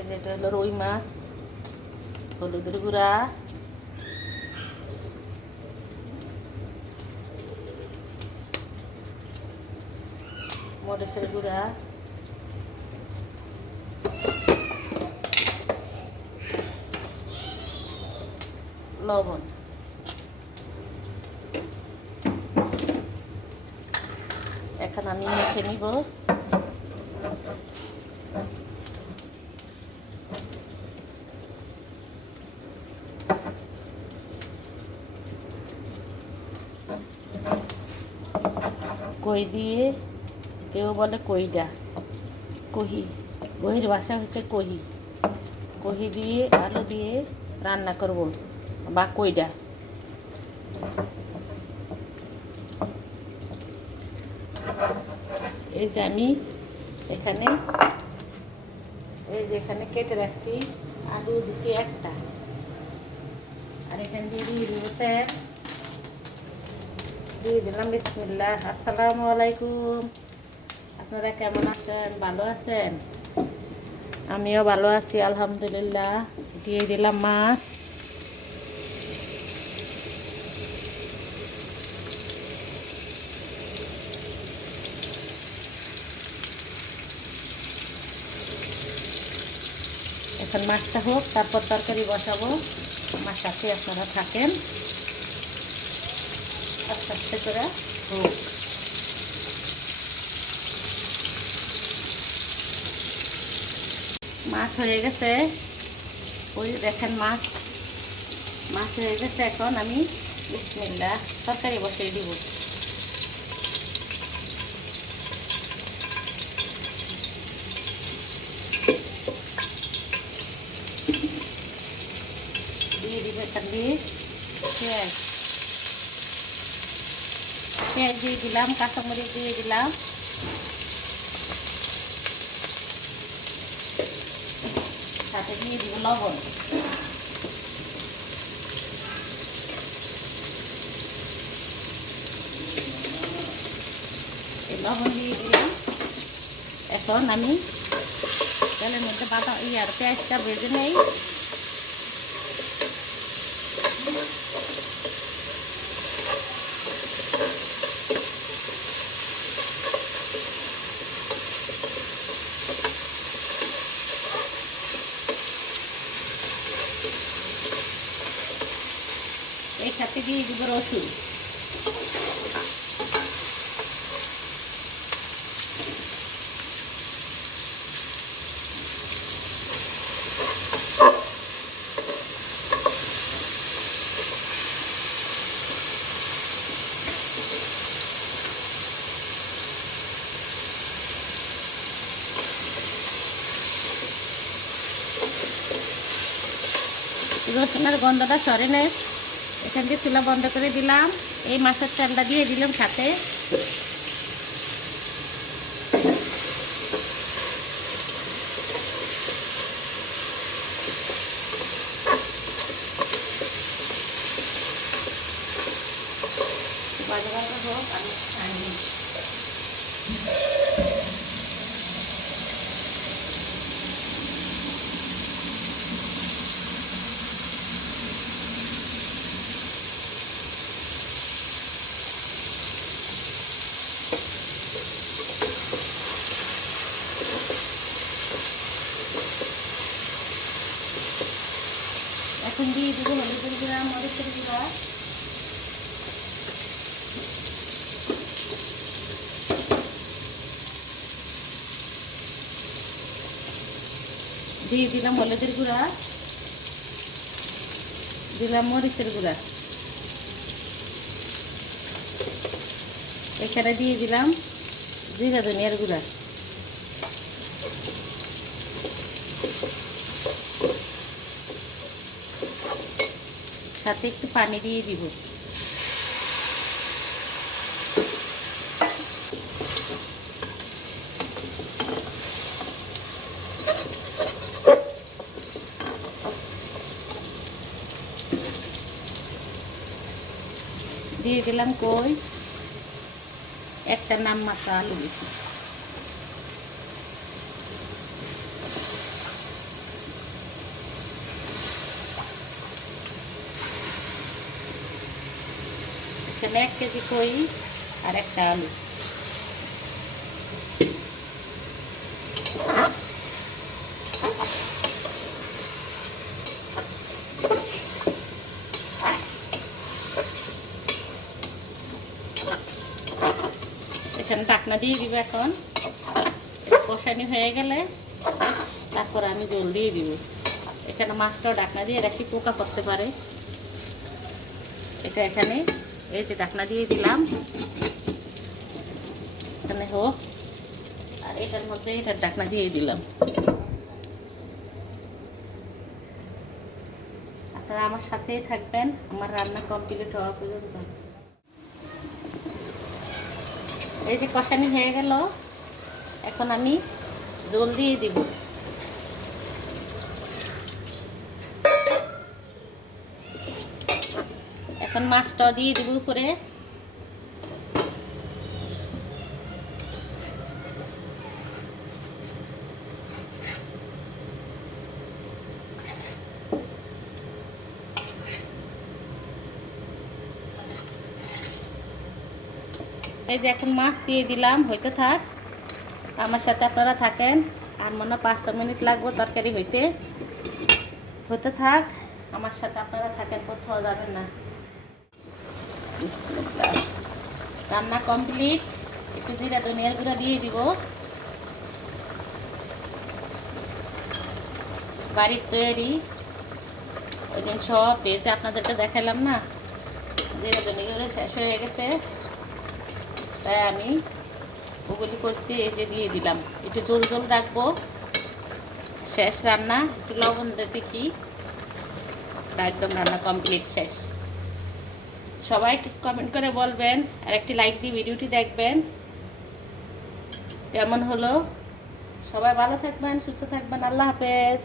এই যেটা হলো রুই মাছ, হলুদের গুঁড়া, মরিচের গুঁড়া, লবণ। এখন আমি মেখে নিব। কই দিয়ে, কেউ বলে কইডা, কহি, কহির ভাষা হচ্ছে কহি। কহি দিয়ে আলু দিয়ে রান্না করব বা কইডা। এই যে আমি এখানে কেটে রাখছি, আলু দিছি একটা, আর এখানে দিয়ে দিব তেল, দিয়ে দিলাম বিসমিল্লাহ। আসসালামু আলাইকুম, আপনারা কেমন আছেন? ভালো আছেন? আমিও ভালো আছি আলহামদুলিল্লাহ। দিয়ে দিলাম মাছ, এখন মাছটা হোক, তারপর তরকারি বসাবো। আমার সাথে আপনারা থাকেন, আস্তে আস্তে করে হোক। মাছ হয়ে গেছে, ওই দেখেন মাছ হয়ে গেছে। এখন আমি বিসমিল্লাহ তরকারি বসিয়ে দিব। দিয়ে দিব এখান দিয়ে পেঁয়াজ দিয়ে দিলাম, কাঁচামরিচ দিয়ে দিলাম, সাথে দিয়ে দিব লবণ। এই লবণ দিয়ে দিলাম। এখন আমি তেলের মধ্যে পেঁয়াজটা ভেজে নেই। এই সাথে দিয়ে দিব রসুন। রসুনের গন্ধটা সরে নেই, এখান দিয়ে চুলা বন্ধ করে দিলাম। এই মাছের তেলটা দিয়ে দিলাম সাথে। ভাজা ভাজা হোক, আমি খাইনি। এখন দিয়ে দিব হলুদের গুঁড়া, মরিচের গুঁড়া, দিয়ে দিলাম হলুদের গুঁড়া, দিলাম মরিচের গুঁড়া, এখানে দিয়ে দিলাম জিরা ধনিয়ার গুঁড়া, সাথে একটু পানি দিয়ে দিব। দিয়ে দিলাম কই একটা নাম মাত্র আলু বেশি। এখানে 1 কেজি কই আর একটা আলু। এখানে ঢাকনা দিয়ে দিব। এখন কষানি হয়ে গেলে তারপর আমি জল দিয়ে দিব। এখানে মাছটাও ঢাকনা দিয়ে রাখি, পোকা পড়তে পারে। এটা এখানে এই যে ঢাকনা দিয়ে দিলাম, এখানে হোক। আর এটার মধ্যে এটার ঢাকনা দিয়ে দিলাম। আপনারা আমার সাথেই থাকবেন আমার রান্না কমপ্লিট হওয়া পর্যন্ত। এই যে কষানি হয়ে গেল, এখন আমি জল দিয়ে দিব। এখন মাছটা দিয়ে দিব উপরে। এই যে এখন মাছ দিয়ে দিলাম, হইতে থাক। আমার সাথে আপনারা থাকেন। আর মনে 5 মিনিট লাগবে তরকারি হইতে। হতে থাক, আমার সাথে আপনারা থাকেন, কোথাও যাবেন না। বিসমিল্লাহ। রান্না কমপ্লিট। একটু জিরা ধনিয়ার গুঁড়া দিয়ে দিব। বাড়ির তৈরি, ওই দিন সব পেয়েছে আপনাদেরকে দেখালাম না, জিরা ধনিয়া গুঁড়া শেষ হয়ে গেছে, তাই আমি ওগুলি করছি। এই যে দিয়ে দিলাম, একটু জল জল রাখবো। শেষ রান্না, একটু লবণ দেখি। একদম রান্না কমপ্লিট, শেষ। সবাই কমেন্ট করে বলবেন, আর একটি লাইক দিয়ে ভিডিওটি দেখবেন কেমন হলো। সবাই ভালো থাকবেন, সুস্থ থাকবেন। আল্লাহ হাফেজ।